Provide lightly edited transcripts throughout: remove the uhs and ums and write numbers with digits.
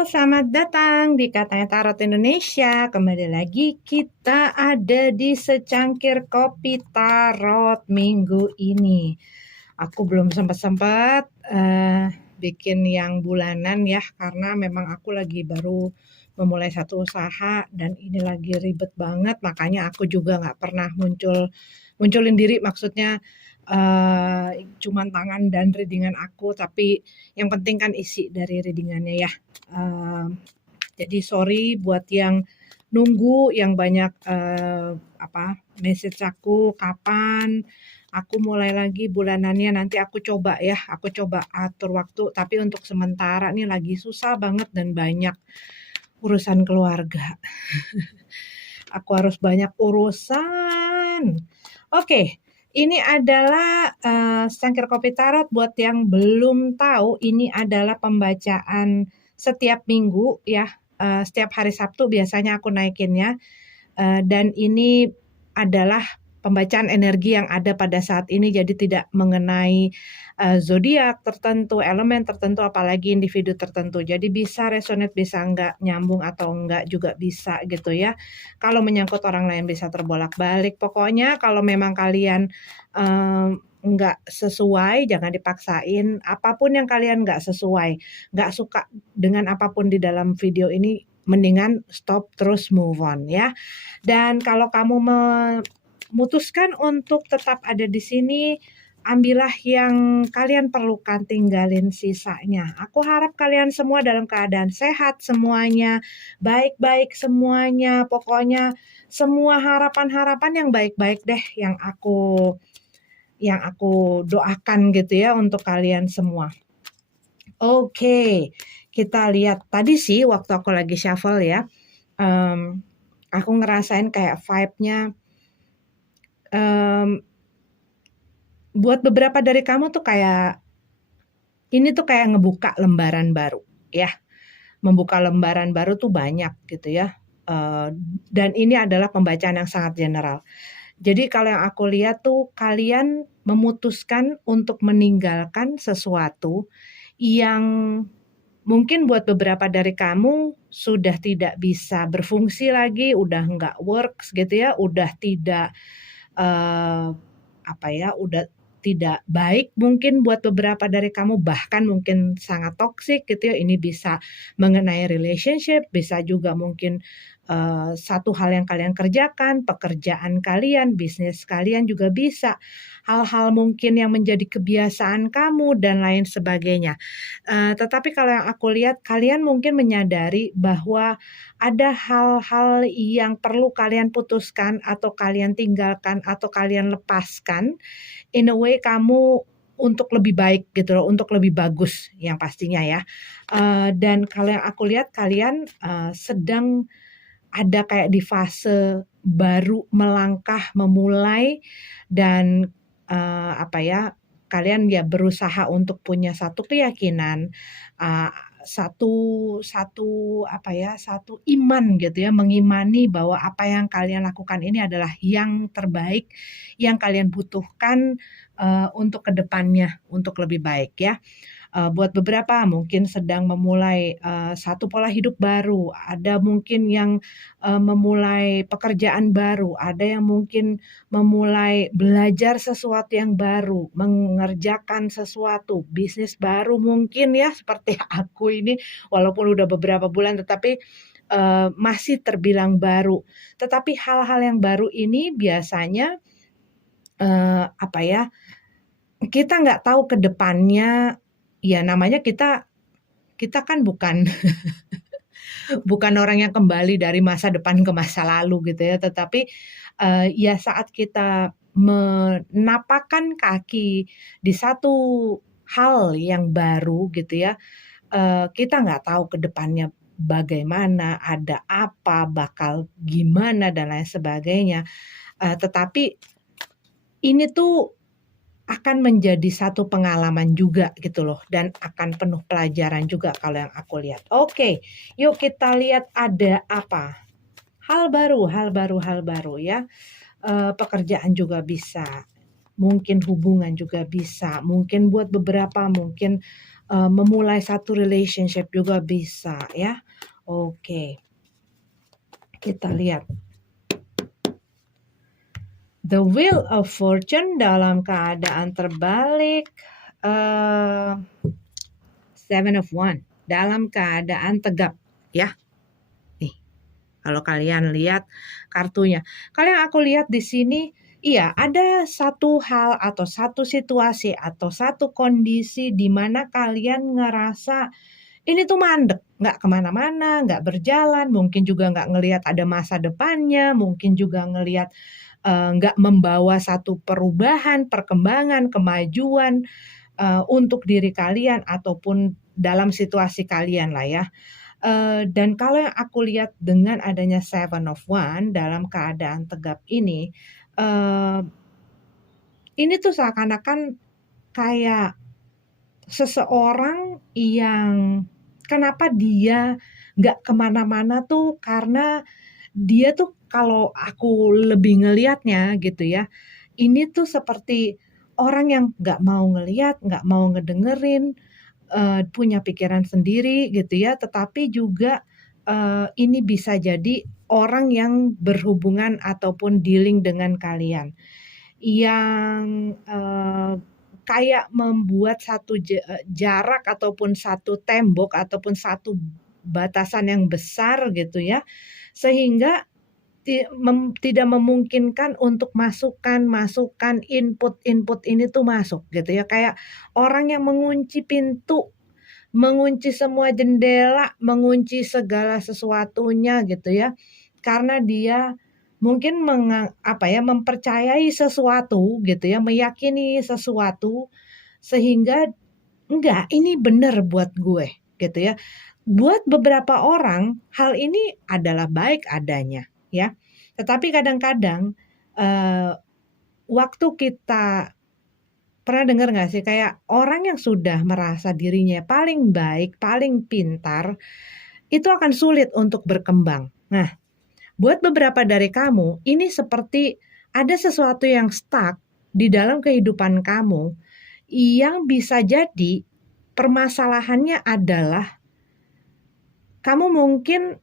Selamat datang di Katanya Tarot Indonesia. Kembali lagi kita ada di secangkir kopi tarot minggu ini. Aku belum sempat bikin yang bulanan ya, karena memang aku lagi baru memulai satu usaha dan ini lagi ribet banget. Makanya aku juga nggak pernah munculin diri, maksudnya cuman tangan dan readingan aku, tapi yang penting kan isi dari readingannya ya. Jadi sorry buat yang nunggu, yang banyak message aku kapan aku mulai lagi bulanannya. Nanti aku coba atur waktu, tapi untuk sementara nih lagi susah banget dan banyak urusan keluarga. Aku harus banyak urusan. Oke. Ini adalah secangkir kopi tarot. Buat yang belum tahu, ini adalah pembacaan setiap minggu ya. Setiap hari Sabtu biasanya aku naikinnya. Dan ini adalah pembacaan energi yang ada pada saat ini, jadi tidak mengenai zodiak tertentu, elemen tertentu, apalagi individu tertentu. Jadi bisa resonate, bisa enggak nyambung atau enggak juga bisa gitu ya. Kalau menyangkut orang lain bisa terbolak-balik. Pokoknya kalau memang kalian enggak sesuai, jangan dipaksain. Apapun yang kalian enggak sesuai, enggak suka dengan apapun di dalam video ini, mendingan stop terus move on ya. Dan kalau kamu memutuskan untuk tetap ada di sini, ambillah yang kalian perlukan, tinggalin sisanya. Aku harap kalian semua dalam keadaan sehat semuanya, baik-baik semuanya. Pokoknya semua harapan-harapan yang baik-baik deh yang aku doakan gitu ya untuk kalian semua. Oke, kita lihat tadi sih waktu aku lagi shuffle ya. Aku ngerasain kayak vibe-nya buat beberapa dari kamu tuh kayak ini tuh kayak ngebuka lembaran baru ya. Membuka lembaran baru tuh banyak gitu ya. Dan ini adalah pembacaan yang sangat general. Jadi kalau yang aku lihat tuh kalian memutuskan untuk meninggalkan sesuatu yang mungkin buat beberapa dari kamu sudah tidak bisa berfungsi lagi, udah nggak works gitu ya, udah tidak udah tidak baik mungkin buat beberapa dari kamu, bahkan mungkin sangat toksik gitu ya. Ini bisa mengenai relationship, bisa juga mungkin satu hal yang kalian kerjakan, pekerjaan kalian, bisnis kalian juga bisa. Hal-hal mungkin yang menjadi kebiasaan kamu dan lain sebagainya. Tetapi kalau yang aku lihat, kalian mungkin menyadari bahwa ada hal-hal yang perlu kalian putuskan atau kalian tinggalkan atau kalian lepaskan, in a way kamu untuk lebih baik gitu loh, untuk lebih bagus yang pastinya ya. Dan kalau yang aku lihat kalian sedang ada kayak di fase baru melangkah, memulai, dan kalian ya berusaha untuk punya satu keyakinan, satu iman gitu ya, mengimani bahwa apa yang kalian lakukan ini adalah yang terbaik, yang kalian butuhkan untuk kedepannya, untuk lebih baik ya. Buat beberapa mungkin sedang memulai satu pola hidup baru, ada mungkin yang memulai pekerjaan baru, ada yang mungkin memulai belajar sesuatu yang baru, mengerjakan sesuatu, bisnis baru mungkin ya, seperti aku ini walaupun udah beberapa bulan tetapi masih terbilang baru. Tetapi hal-hal yang baru ini biasanya kita nggak tahu ke depannya. Ya namanya kita kan bukan bukan orang yang kembali dari masa depan ke masa lalu gitu ya, tetapi ya saat kita menapakkan kaki di satu hal yang baru gitu ya, kita nggak tahu ke depannya bagaimana, ada apa, bakal gimana dan lain sebagainya. Tetapi ini tuh akan menjadi satu pengalaman juga gitu loh, dan akan penuh pelajaran juga kalau yang aku lihat. Oke, yuk kita lihat ada apa. Hal baru ya. Pekerjaan juga bisa, mungkin hubungan juga bisa, mungkin buat beberapa mungkin memulai satu relationship juga bisa ya. Oke, kita lihat. The Wheel of Fortune dalam keadaan terbalik. Seven of Wands dalam keadaan tegap ya. Nih, kalau kalian lihat kartunya, kalian aku lihat di sini, iya ada satu hal atau satu situasi atau satu kondisi di mana kalian ngerasa ini tuh mandek, nggak kemana-mana, nggak berjalan, mungkin juga nggak ngelihat ada masa depannya, mungkin juga ngelihat nggak membawa satu perubahan, perkembangan, kemajuan untuk diri kalian ataupun dalam situasi kalian lah ya. Dan kalau yang aku lihat dengan adanya Seven of Wands dalam keadaan tegap ini tuh seakan-akan kayak seseorang yang kenapa dia nggak kemana-mana tuh karena dia tuh kalau aku lebih ngelihatnya gitu ya, ini tuh seperti orang yang nggak mau ngelihat, nggak mau ngedengerin, punya pikiran sendiri gitu ya, tetapi juga ini bisa jadi orang yang berhubungan ataupun dealing dengan kalian yang kayak membuat satu jarak ataupun satu tembok ataupun satu batasan yang besar gitu ya, sehingga tidak memungkinkan untuk masukan input ini tuh masuk gitu ya, kayak orang yang mengunci pintu, mengunci semua jendela, mengunci segala sesuatunya gitu ya, karena dia mungkin mempercayai sesuatu gitu ya, meyakini sesuatu sehingga enggak, ini benar buat gue gitu ya. Buat beberapa orang hal ini adalah baik adanya ya. Tetapi kadang-kadang waktu kita pernah dengar nggak sih kayak orang yang sudah merasa dirinya paling baik, paling pintar, itu akan sulit untuk berkembang. Nah, buat beberapa dari kamu, ini seperti ada sesuatu yang stuck di dalam kehidupan kamu yang bisa jadi permasalahannya adalah kamu mungkin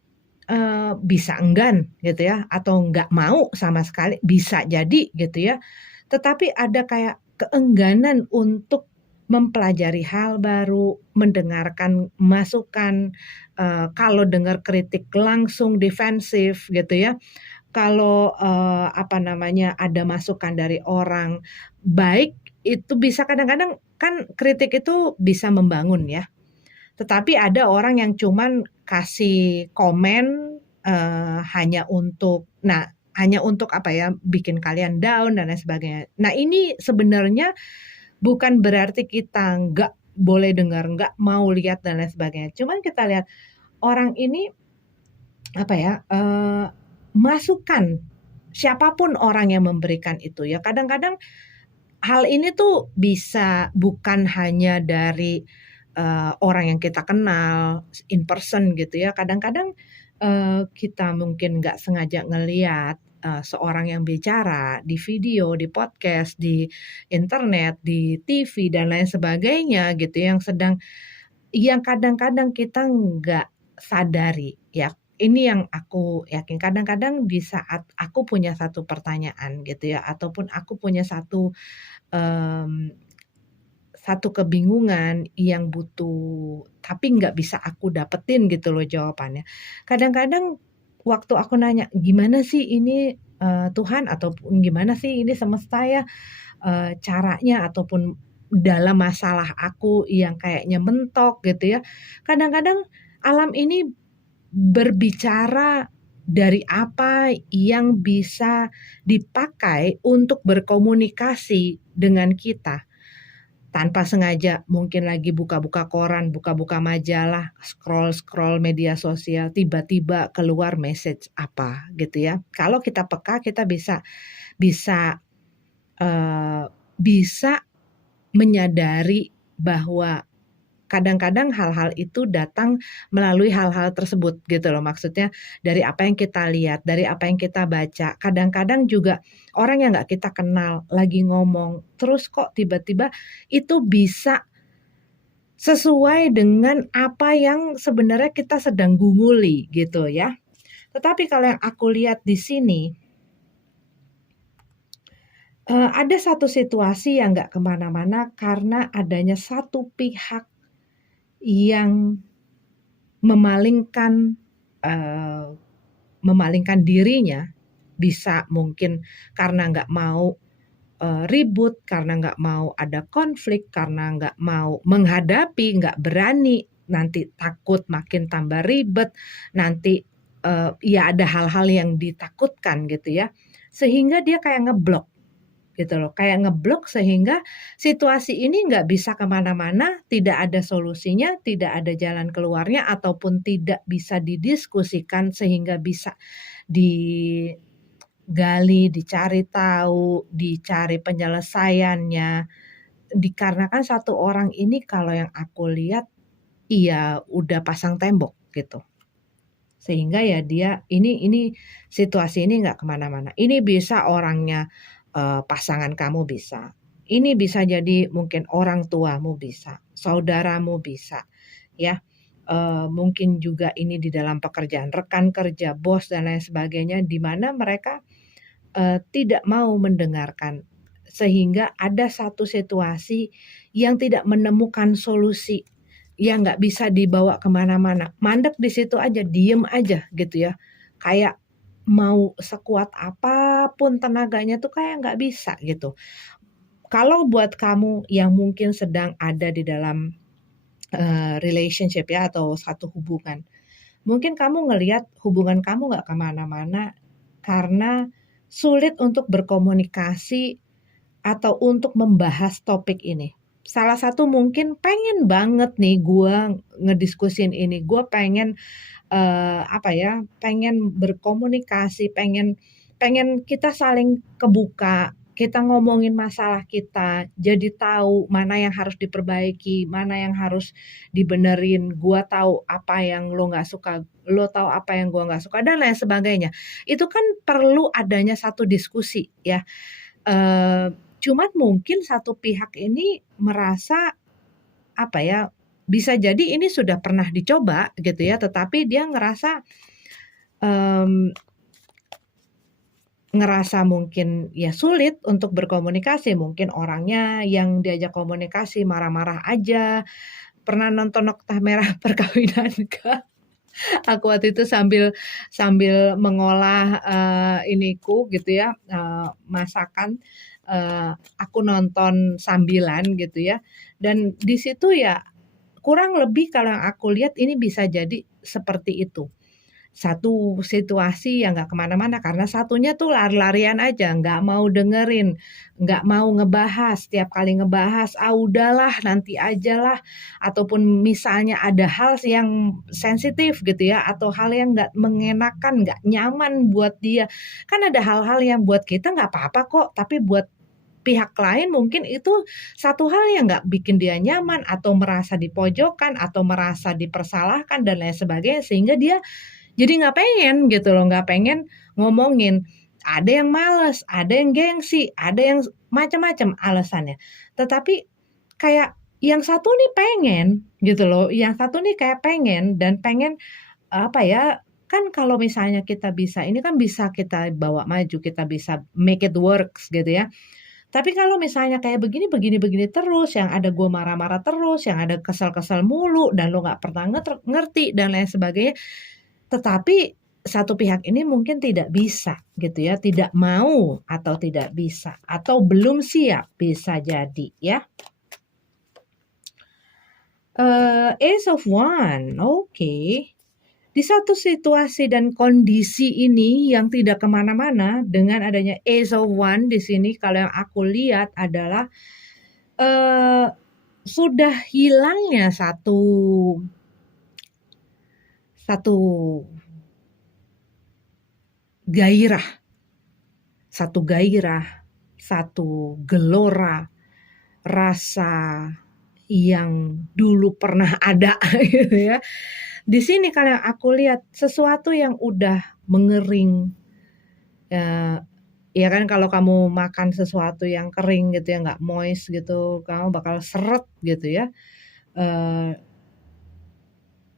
bisa enggan gitu ya, atau nggak mau sama sekali, bisa jadi gitu ya. Tetapi ada kayak keengganan untuk mempelajari hal baru, mendengarkan masukan, kalau dengar kritik langsung defensif gitu ya. Kalau ada masukan dari orang baik, itu bisa kadang-kadang kan kritik itu bisa membangun ya. Tetapi ada orang yang cuman kasih komen hanya untuk bikin kalian down dan lain sebagainya. Nah, ini sebenarnya bukan berarti kita nggak boleh dengar, nggak mau lihat dan lain sebagainya. Cuman kita lihat orang ini masukan siapapun orang yang memberikan itu ya. Kadang-kadang hal ini tuh bisa bukan hanya dari orang yang kita kenal in person gitu ya. Kadang-kadang kita mungkin nggak sengaja ngeliat seorang yang bicara di video, di podcast, di internet, di TV dan lain sebagainya gitu yang kadang-kadang kita nggak sadari ya. Ini yang aku yakin kadang-kadang di saat aku punya satu pertanyaan gitu ya, ataupun aku punya satu kebingungan yang butuh tapi nggak bisa aku dapetin gitu loh jawabannya. Kadang-kadang waktu aku nanya, "Gimana sih ini, Tuhan?" Ataupun, "Gimana sih ini semesta ya, caranya?" Ataupun dalam masalah aku yang kayaknya mentok gitu ya. Kadang-kadang alam ini berbicara dari apa yang bisa dipakai untuk berkomunikasi dengan kita. Tanpa sengaja mungkin lagi buka-buka koran, buka-buka majalah, scroll-scroll media sosial, tiba-tiba keluar message apa gitu ya. Kalau kita peka kita bisa bisa bisa menyadari bahwa kadang-kadang hal-hal itu datang melalui hal-hal tersebut gitu loh. Maksudnya dari apa yang kita lihat, dari apa yang kita baca. Kadang-kadang juga orang yang nggak kita kenal lagi ngomong, terus kok tiba-tiba itu bisa sesuai dengan apa yang sebenarnya kita sedang gumuli gitu ya. Tetapi kalau yang aku lihat di sini, ada satu situasi yang nggak kemana-mana karena adanya satu pihak yang memalingkan memalingkan dirinya, bisa mungkin karena nggak mau ribut, karena nggak mau ada konflik, karena nggak mau menghadapi, nggak berani, nanti takut makin tambah ribet, nanti ya ada hal-hal yang ditakutkan gitu ya, sehingga dia kayak ngeblok gitu loh, kayak ngeblok sehingga situasi ini nggak bisa kemana-mana, tidak ada solusinya, tidak ada jalan keluarnya, ataupun tidak bisa didiskusikan sehingga bisa digali, dicari tahu, dicari penyelesaiannya. Dikarenakan satu orang ini kalau yang aku lihat, iya udah pasang tembok gitu. Sehingga ya dia ini situasi ini nggak kemana-mana. Ini bisa orangnya pasangan kamu bisa. Ini bisa jadi mungkin orang tuamu bisa, saudaramu bisa, ya. Mungkin juga ini di dalam pekerjaan, rekan kerja, bos dan lain sebagainya, di mana mereka tidak mau mendengarkan, sehingga ada satu situasi yang tidak menemukan solusi, yang nggak bisa dibawa kemana-mana, mandek di situ aja, diem aja gitu ya, kayak mau sekuat apapun tenaganya tuh kayak nggak bisa gitu. Kalau buat kamu yang mungkin sedang ada di dalam relationship ya, atau satu hubungan, mungkin kamu ngelihat hubungan kamu nggak kemana-mana karena sulit untuk berkomunikasi atau untuk membahas topik ini. Salah satu mungkin pengen banget nih gue ngediskusin ini, gue pengen pengen berkomunikasi, pengen pengen kita saling kebuka, kita ngomongin masalah kita, jadi tahu mana yang harus diperbaiki, mana yang harus dibenerin, gua tahu apa yang lo nggak suka, lo tahu apa yang gua nggak suka, dan lain sebagainya. Itu kan perlu adanya satu diskusi ya. Cuman mungkin satu pihak ini merasa apa ya, bisa jadi ini sudah pernah dicoba gitu ya, tetapi dia ngerasa mungkin ya sulit untuk berkomunikasi, mungkin orangnya yang diajak komunikasi marah-marah aja. Pernah nonton Noktah Merah Perkawinan kah? Aku waktu itu sambil sambil mengolah, iniku gitu ya, masakan, aku nonton sambilan gitu ya, dan di situ ya kurang lebih kalau yang aku lihat ini bisa jadi seperti itu. Satu situasi yang nggak kemana-mana karena satunya tuh lari-larian aja, nggak mau dengerin, nggak mau ngebahas, tiap kali ngebahas, "Ah, udahlah nanti ajalah," ataupun misalnya ada hal yang sensitif gitu ya, atau hal yang nggak mengenakan, nggak nyaman buat dia. Kan ada hal-hal yang buat kita nggak apa-apa kok, tapi buat pihak lain mungkin itu satu hal yang nggak bikin dia nyaman, atau merasa dipojokkan, atau merasa dipersalahkan dan lain sebagainya, sehingga dia jadi nggak pengen gitu loh, nggak pengen ngomongin. Ada yang males, ada yang gengsi, ada yang macam-macam alasannya. Tetapi kayak yang satu nih pengen gitu loh, yang satu nih kayak pengen dan pengen apa ya, kan kalau misalnya kita bisa, ini kan bisa kita bawa maju, kita bisa make it works gitu ya. Tapi kalau misalnya kayak begini begini begini terus, yang ada gue marah-marah terus, yang ada kesal-kesal mulu, dan lo nggak pernah ngerti dan lain sebagainya, tetapi satu pihak ini mungkin tidak bisa gitu ya, tidak mau atau tidak bisa atau belum siap, bisa jadi ya. Ace of One, oke. Di satu situasi dan kondisi ini yang tidak kemana-mana dengan adanya Ace of One di sini, kalau yang aku lihat adalah sudah hilangnya satu gairah, satu gelora, rasa yang dulu pernah ada gitu ya. Di sini kalau aku lihat sesuatu yang udah mengering, ya kan kalau kamu makan sesuatu yang kering gitu ya, nggak moist gitu, kamu bakal seret gitu ya.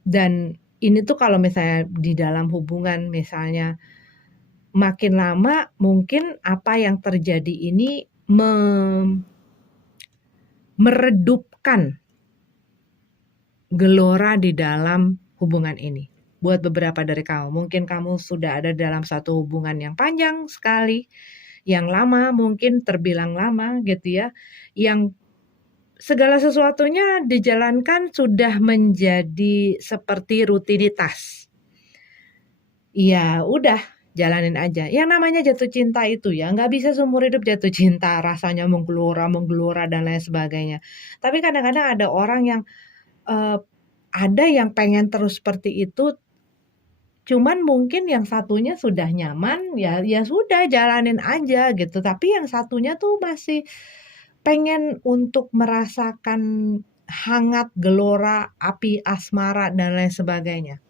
Dan ini tuh kalau misalnya di dalam hubungan misalnya makin lama mungkin apa yang terjadi ini meredupkan gelora di dalam hubungan ini. Buat beberapa dari kamu, mungkin kamu sudah ada dalam satu hubungan yang panjang sekali, yang lama, mungkin terbilang lama gitu ya, yang segala sesuatunya dijalankan sudah menjadi seperti rutinitas. Ya udah, jalanin aja. Yang namanya jatuh cinta itu ya, nggak bisa seumur hidup jatuh cinta, rasanya menggelora dan lain sebagainya. Tapi kadang-kadang ada orang yang ada yang pengen terus seperti itu, cuman mungkin yang satunya sudah nyaman, ya sudah jalanin aja gitu. Tapi yang satunya tuh masih pengen untuk merasakan hangat, gelora, api asmara dan lain sebagainya.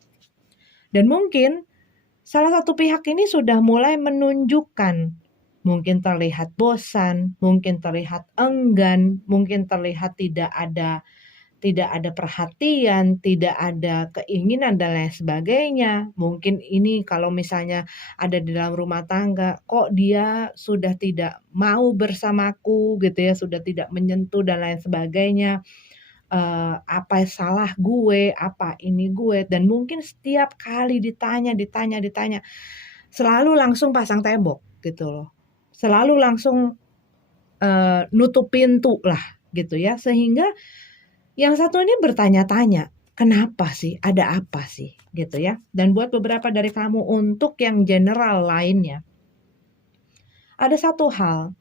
Dan mungkin salah satu pihak ini sudah mulai menunjukkan, mungkin terlihat bosan, mungkin terlihat enggan, mungkin terlihat tidak ada perhatian, tidak ada keinginan dan lain sebagainya. Mungkin ini kalau misalnya ada di dalam rumah tangga, kok dia sudah tidak mau bersamaku gitu ya, sudah tidak menyentuh dan lain sebagainya. Apa salah gue, apa ini gue, dan mungkin setiap kali ditanya, selalu langsung pasang tembok gitu loh. Selalu langsung nutup pintu lah gitu ya, sehingga yang satu ini bertanya-tanya, kenapa sih? Ada apa sih? Gitu ya. Dan buat beberapa dari kamu untuk yang general lainnya, ada satu hal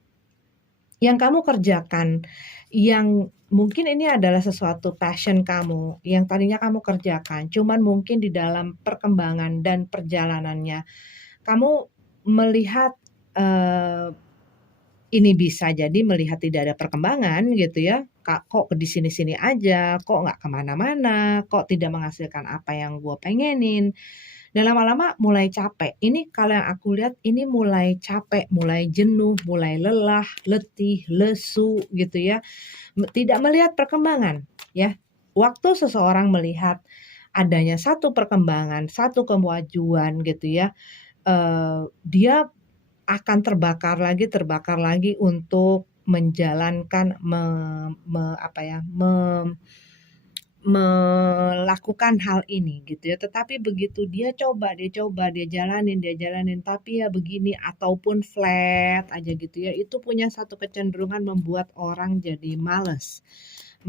yang kamu kerjakan yang mungkin ini adalah sesuatu passion kamu yang tadinya kamu kerjakan, cuman mungkin di dalam perkembangan dan perjalanannya kamu melihat ini bisa jadi melihat tidak ada perkembangan gitu ya, kok di sini-sini aja, kok nggak kemana-mana, kok tidak menghasilkan apa yang gue pengenin. Dan lama-lama mulai capek. Ini kalau yang aku lihat ini mulai capek, mulai jenuh, mulai lelah, letih, lesu gitu ya. Tidak melihat perkembangan ya. Waktu seseorang melihat adanya satu perkembangan, satu kemajuan gitu ya, dia akan terbakar lagi untuk menjalankan melakukan hal ini gitu ya. Tetapi begitu dia jalanin tapi ya begini ataupun flat aja gitu ya. Itu punya satu kecenderungan membuat orang jadi males,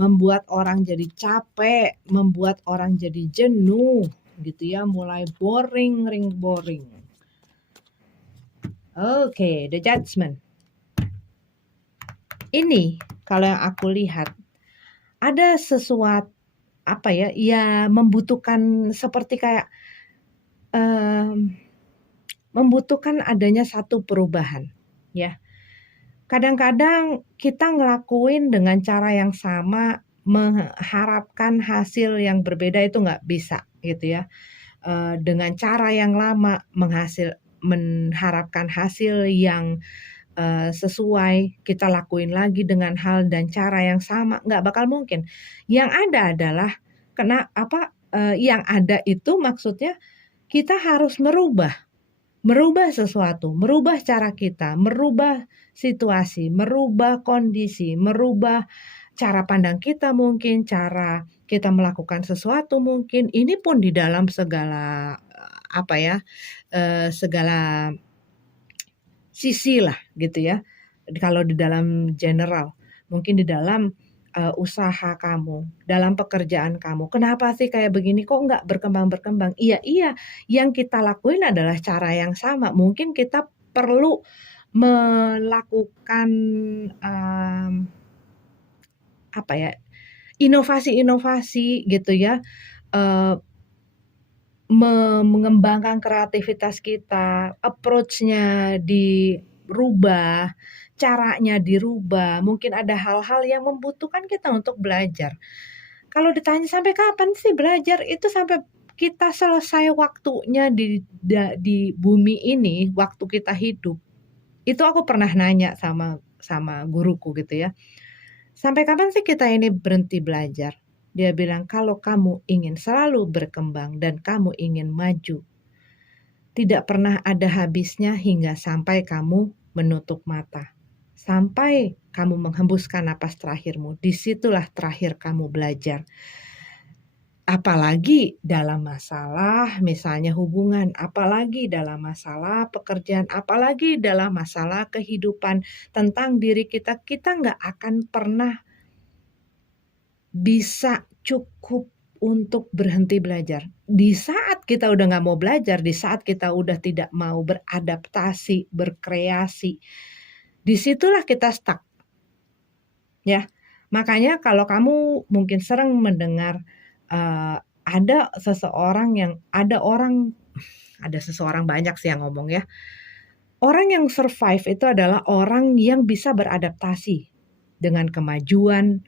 membuat orang jadi capek, membuat orang jadi jenuh gitu ya, mulai boring. Oke, the judgment. Ini kalau yang aku lihat ada sesuatu ya membutuhkan seperti kayak membutuhkan adanya satu perubahan ya. Kadang-kadang kita ngelakuin dengan cara yang sama mengharapkan hasil yang berbeda itu nggak bisa gitu ya. Dengan cara yang lama mengharapkan hasil yang sesuai, kita lakuin lagi dengan hal dan cara yang sama, nggak bakal mungkin. Yang ada adalah yang ada itu maksudnya kita harus merubah sesuatu, merubah cara kita, merubah situasi, merubah kondisi, merubah cara pandang kita mungkin, cara kita melakukan sesuatu mungkin. Ini pun di dalam segala segala sisi lah gitu ya. Kalau di dalam general, mungkin di dalam usaha kamu, dalam pekerjaan kamu. Kenapa sih kayak begini kok nggak berkembang? Iya, yang kita lakuin adalah cara yang sama. Mungkin kita perlu melakukan inovasi-inovasi gitu ya. Mengembangkan kreativitas kita, approach-nya dirubah, caranya dirubah, mungkin ada hal-hal yang membutuhkan kita untuk belajar. Kalau ditanya sampai kapan sih belajar, itu sampai kita selesai waktunya di bumi ini, waktu kita hidup. Itu aku pernah nanya sama guruku gitu ya. Sampai kapan sih kita ini berhenti belajar? Dia bilang, kalau kamu ingin selalu berkembang dan kamu ingin maju, tidak pernah ada habisnya hingga sampai kamu menutup mata. Sampai kamu menghembuskan napas terakhirmu, disitulah terakhir kamu belajar. Apalagi dalam masalah misalnya hubungan, apalagi dalam masalah pekerjaan, apalagi dalam masalah kehidupan tentang diri kita, kita nggak akan pernah bisa cukup untuk berhenti belajar. Di saat kita udah nggak mau belajar, di saat kita udah tidak mau beradaptasi, berkreasi, disitulah kita stuck. Ya, makanya kalau kamu mungkin sering mendengar ada seseorang banyak sih yang ngomong ya. Orang yang survive itu adalah orang yang bisa beradaptasi dengan kemajuan,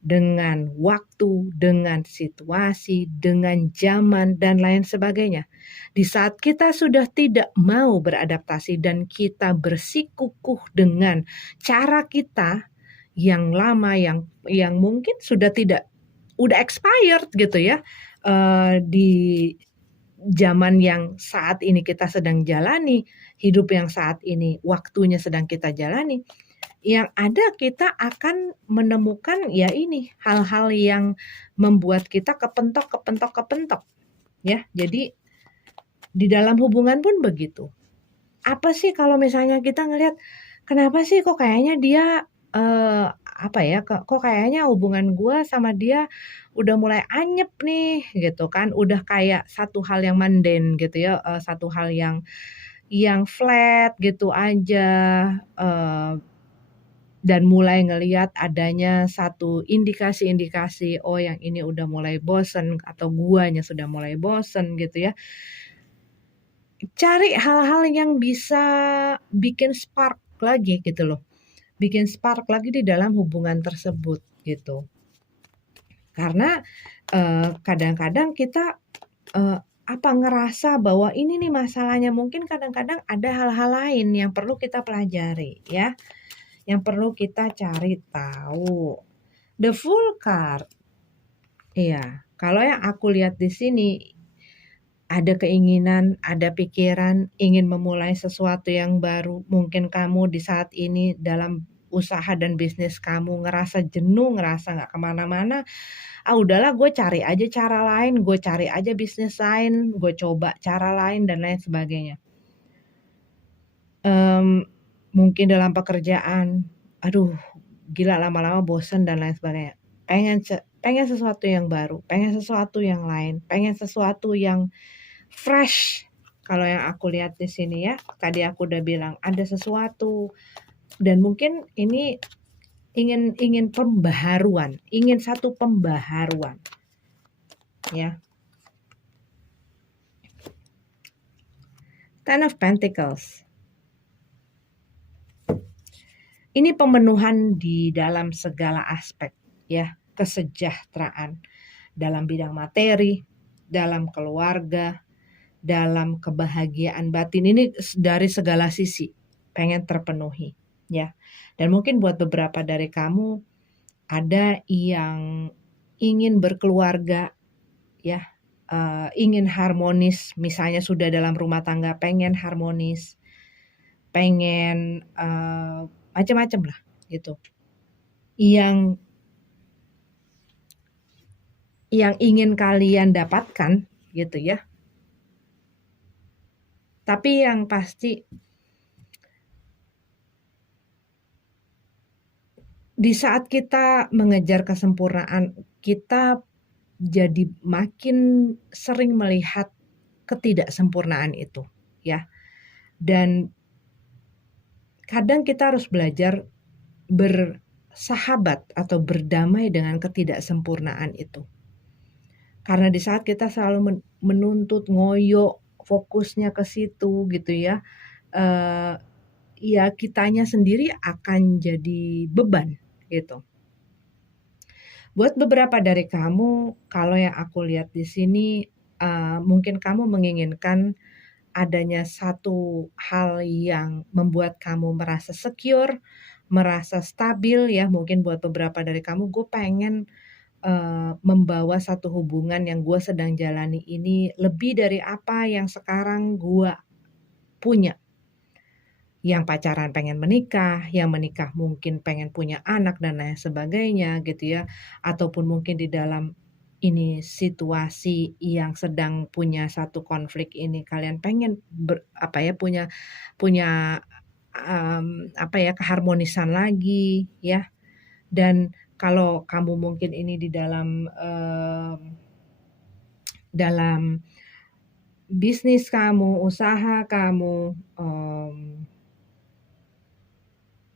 dengan waktu, dengan situasi, dengan zaman, dan lain sebagainya. Di saat kita sudah tidak mau beradaptasi dan kita bersikukuh dengan cara kita yang lama, yang mungkin udah expired gitu ya, di zaman yang saat ini kita sedang jalani, hidup yang saat ini waktunya sedang kita jalani, yang ada kita akan menemukan ya ini hal-hal yang membuat kita kepentok ya. Jadi di dalam hubungan pun begitu. Apa sih kalau misalnya kita ngelihat, kenapa sih kok kayaknya dia kok kayaknya hubungan gue sama dia udah mulai anyep nih gitu kan, udah kayak satu hal yang mundane gitu ya, satu hal yang flat gitu aja, dan mulai ngelihat adanya satu indikasi-indikasi, oh yang ini udah mulai bosen atau guanya sudah mulai bosen gitu ya. Cari hal-hal yang bisa bikin spark lagi gitu loh. Bikin spark lagi di dalam hubungan tersebut gitu. Karena kadang-kadang kita ngerasa bahwa ini nih masalahnya, mungkin kadang-kadang ada hal-hal lain yang perlu kita pelajari ya. Yang perlu kita cari tahu. The Fool card. Iya, kalau yang aku lihat di sini ada keinginan, ada pikiran ingin memulai sesuatu yang baru. Mungkin kamu di saat ini dalam usaha dan bisnis kamu ngerasa jenuh, ngerasa nggak kemana-mana. Udahlah gue cari aja cara lain, gue cari aja bisnis lain, gue coba cara lain dan lain sebagainya. Mungkin dalam pekerjaan, aduh gila lama-lama bosen dan lain sebagainya. Pengen sesuatu yang baru, pengen sesuatu yang lain, pengen sesuatu yang fresh. Kalau yang aku lihat di sini ya, tadi aku udah bilang ada sesuatu dan mungkin ini ingin pembaharuan, ingin satu pembaharuan. Ya. Ten of Pentacles. Ini pemenuhan di dalam segala aspek ya, kesejahteraan dalam bidang materi, dalam keluarga, dalam kebahagiaan batin, ini dari segala sisi pengen terpenuhi ya. Dan mungkin buat beberapa dari kamu ada yang ingin berkeluarga ya, ingin harmonis, misalnya sudah dalam rumah tangga pengen harmonis, pengen macam-macam lah gitu, yang ingin kalian dapatkan gitu ya. Tapi yang pasti di saat kita mengejar kesempurnaan, kita jadi makin sering melihat ketidaksempurnaan itu ya. Dan kadang kita harus belajar bersahabat atau berdamai dengan ketidaksempurnaan itu. Karena di saat kita selalu menuntut, ngoyo, fokusnya ke situ gitu ya, ya kitanya sendiri akan jadi beban gitu. Buat beberapa dari kamu, kalau yang aku lihat di sini, mungkin kamu menginginkan adanya satu hal yang membuat kamu merasa secure, merasa stabil ya. Mungkin buat beberapa dari kamu, gue pengen membawa satu hubungan yang gue sedang jalani ini lebih dari apa yang sekarang gue punya. Yang pacaran pengen menikah, yang menikah mungkin pengen punya anak dan lain sebagainya gitu ya. Ataupun mungkin di dalam ini situasi yang sedang punya satu konflik ini kalian pengen punya punya, apa ya, keharmonisan lagi ya. Dan kalau kamu mungkin ini di dalam bisnis kamu, usaha kamu,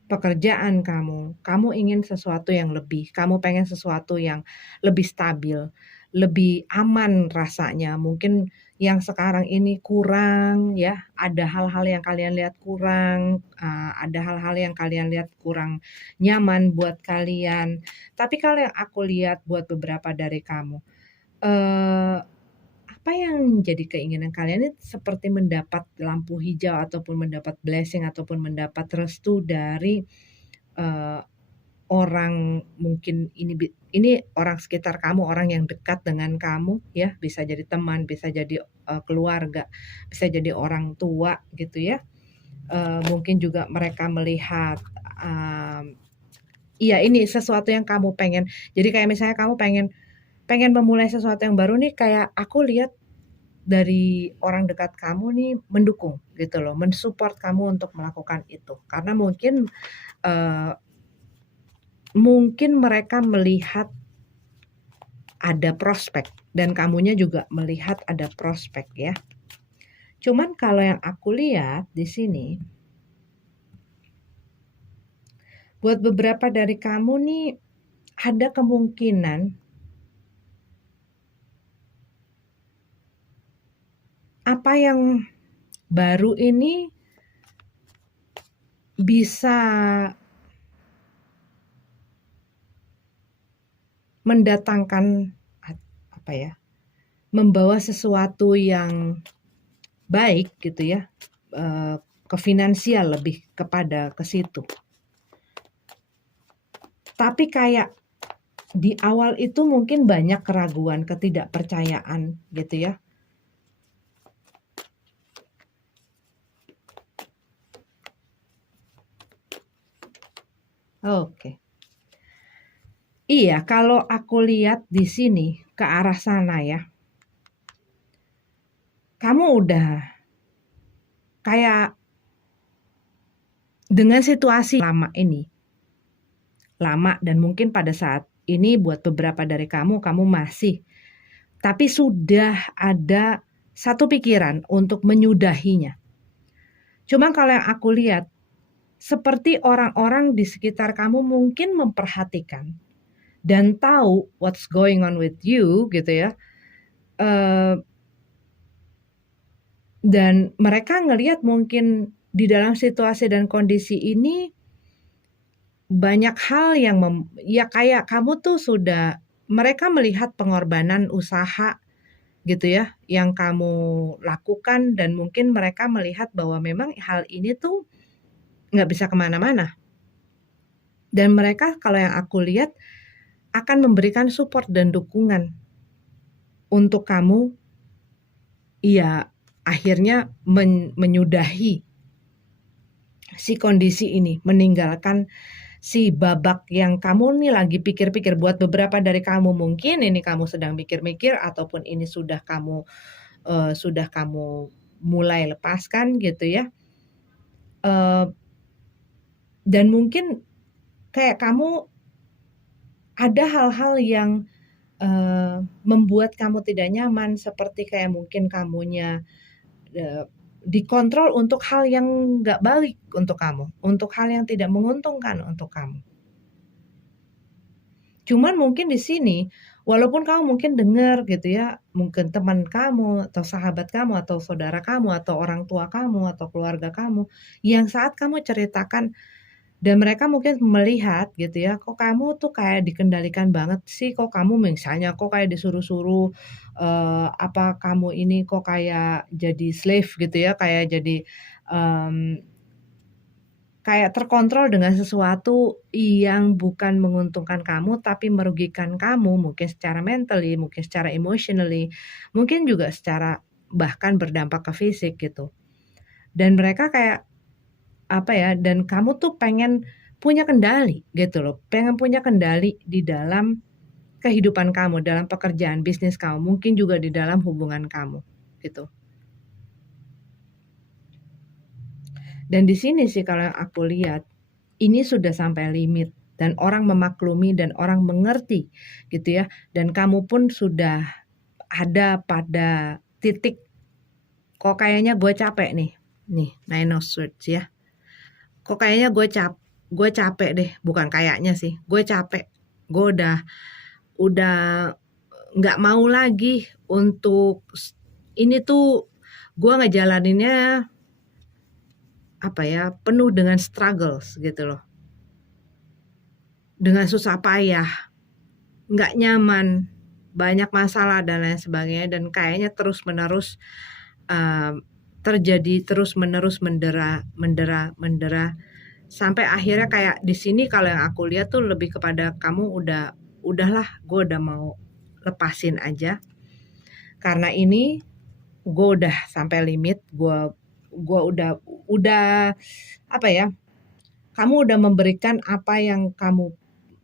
pekerjaan kamu ingin sesuatu yang lebih, kamu pengen sesuatu yang lebih stabil, lebih aman rasanya. Mungkin yang sekarang ini kurang ya, ada hal-hal yang kalian lihat kurang, ada hal-hal yang kalian lihat kurang nyaman buat kalian. Tapi kalau yang aku lihat buat beberapa dari kamu, eee apa yang jadi keinginan kalian ini seperti mendapat lampu hijau ataupun mendapat blessing ataupun mendapat restu dari, eee, orang mungkin ini orang sekitar kamu, orang yang dekat dengan kamu ya, bisa jadi teman, bisa jadi, keluarga, bisa jadi orang tua gitu ya. Mungkin juga mereka melihat, iya ini sesuatu yang kamu pengen. Jadi kayak misalnya kamu pengen pengen memulai sesuatu yang baru nih, kayak aku lihat dari orang dekat kamu nih mendukung gitu loh, mensupport kamu untuk melakukan itu. Karena eee, mungkin mereka melihat ada prospek dan kamunya juga melihat ada prospek ya. Cuman kalau yang aku lihat di sini, buat beberapa dari kamu nih ada kemungkinan apa yang baru ini bisa mendatangkan apa ya, membawa sesuatu yang baik gitu ya, ke finansial lebih kepada ke situ. Tapi kayak di awal itu mungkin banyak keraguan, ketidakpercayaan gitu ya. Oke. Iya, kalau aku lihat di sini ke arah sana ya. Kamu udah kayak dengan situasi lama ini. Lama dan mungkin pada saat ini buat beberapa dari kamu masih. Tapi sudah ada satu pikiran untuk menyudahinya. Cuma kalau yang aku lihat, seperti orang-orang di sekitar kamu mungkin memperhatikan dan tahu what's going on with you gitu ya. Dan mereka ngelihat mungkin di dalam situasi dan kondisi ini banyak hal yang ya kayak kamu tuh sudah, mereka melihat pengorbanan usaha gitu ya yang kamu lakukan dan mungkin mereka melihat bahwa memang hal ini tuh nggak bisa kemana-mana. Dan mereka kalau yang aku lihat akan memberikan support dan dukungan untuk kamu, ya akhirnya menyudahi si kondisi ini, meninggalkan si babak yang kamu nih lagi pikir-pikir. Buat beberapa dari kamu mungkin ini kamu sedang mikir-mikir ataupun ini sudah kamu mulai lepaskan gitu ya. Dan mungkin kayak kamu ada hal-hal yang membuat kamu tidak nyaman, seperti kayak mungkin kamunya dikontrol untuk hal yang nggak baik untuk kamu, untuk hal yang tidak menguntungkan untuk kamu. Cuman mungkin di sini, walaupun kamu mungkin dengar gitu ya, mungkin teman kamu atau sahabat kamu atau saudara kamu atau orang tua kamu atau keluarga kamu, yang saat kamu ceritakan dan mereka mungkin melihat gitu ya, kok kamu tuh kayak dikendalikan banget sih, kok kamu misalnya kok kayak disuruh-suruh, apa kamu ini kok kayak jadi slave gitu ya, kayak jadi, mmm, kayak terkontrol dengan sesuatu yang bukan menguntungkan kamu tapi merugikan kamu, mungkin secara mentally, mungkin secara emotionally, mungkin juga secara bahkan berdampak ke fisik gitu. Dan mereka kayak apa ya, dan kamu tuh pengen punya kendali gitu loh, pengen punya kendali di dalam kehidupan kamu, dalam pekerjaan bisnis kamu, mungkin juga di dalam hubungan kamu gitu. Dan di sini sih kalau yang aku lihat, ini sudah sampai limit dan orang memaklumi dan orang mengerti gitu ya. Dan kamu pun sudah ada pada titik kok kayaknya gue capek nih. Nih, Nine of Swords ya. Kok kayaknya gue capek deh, bukan kayaknya sih. Gue capek. Gue udah nggak mau lagi untuk ini tuh gue ngejalaninnya apa ya, penuh dengan struggles gitu loh, dengan susah payah, nggak nyaman, banyak masalah dan lain sebagainya, dan kayaknya terus menerus terjadi, terus menerus mendera sampai akhirnya kayak di sini kalau yang aku lihat tuh lebih kepada kamu udahlah, gue udah mau lepasin aja karena ini gue udah sampai limit, gue udah apa ya, kamu udah memberikan apa yang kamu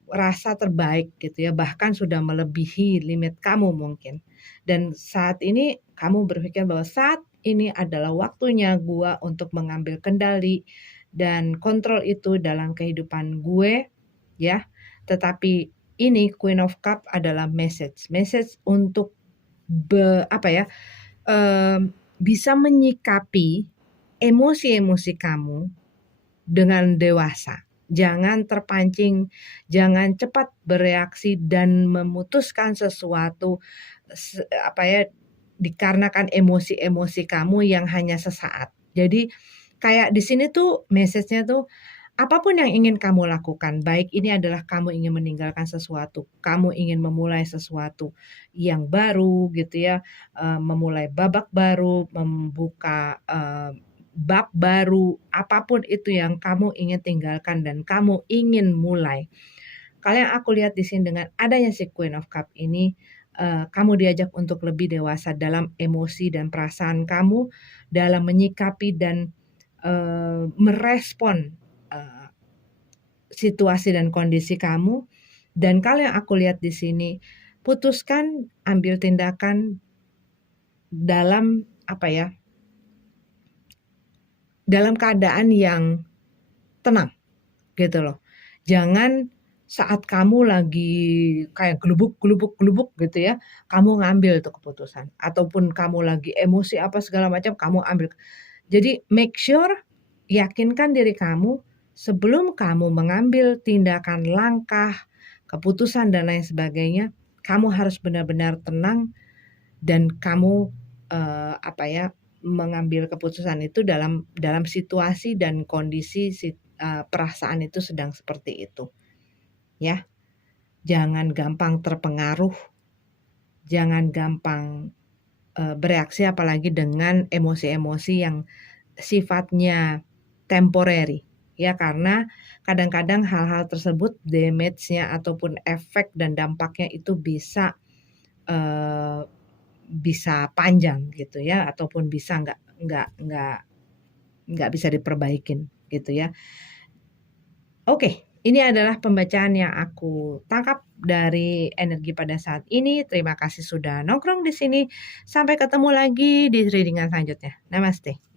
rasa terbaik gitu ya, bahkan sudah melebihi limit kamu mungkin. Dan saat ini kamu berpikir bahwa saat ini adalah waktunya gue untuk mengambil kendali dan kontrol itu dalam kehidupan gue ya. Tetapi ini Queen of Cup adalah message untuk bisa menyikapi emosi-emosi kamu dengan dewasa. Jangan terpancing, jangan cepat bereaksi dan memutuskan sesuatu dikarenakan emosi-emosi kamu yang hanya sesaat. Jadi kayak di sini tuh message-nya tuh apapun yang ingin kamu lakukan, baik ini adalah kamu ingin meninggalkan sesuatu, kamu ingin memulai sesuatu yang baru gitu ya, memulai babak baru, membuka bab baru, apapun itu yang kamu ingin tinggalkan dan kamu ingin mulai. Kalau yang aku lihat di sini dengan adanya si Queen of Cup ini, kamu diajak untuk lebih dewasa dalam emosi dan perasaan kamu, dalam menyikapi dan merespon situasi dan kondisi kamu. Dan kalau yang aku lihat di sini, putuskan, ambil tindakan dalam dalam keadaan yang tenang gitu loh. Jangan saat kamu lagi kayak gelubuk gitu ya, kamu ngambil tuh keputusan. Ataupun kamu lagi emosi apa segala macam, kamu ambil. Jadi make sure, yakinkan diri kamu sebelum kamu mengambil tindakan, langkah, keputusan dan lain sebagainya, kamu harus benar-benar tenang dan kamu mengambil keputusan itu dalam situasi dan kondisi perasaan itu sedang seperti itu. Ya. Jangan gampang terpengaruh. Jangan gampang bereaksi apalagi dengan emosi-emosi yang sifatnya temporary. Ya, karena kadang-kadang hal-hal tersebut damage-nya ataupun efek dan dampaknya itu bisa panjang gitu ya, ataupun bisa nggak bisa diperbaikin gitu ya. Oke, ini adalah pembacaan yang aku tangkap dari energi pada saat ini. Terima kasih sudah nongkrong di sini. Sampai ketemu lagi di readingan selanjutnya. Namaste.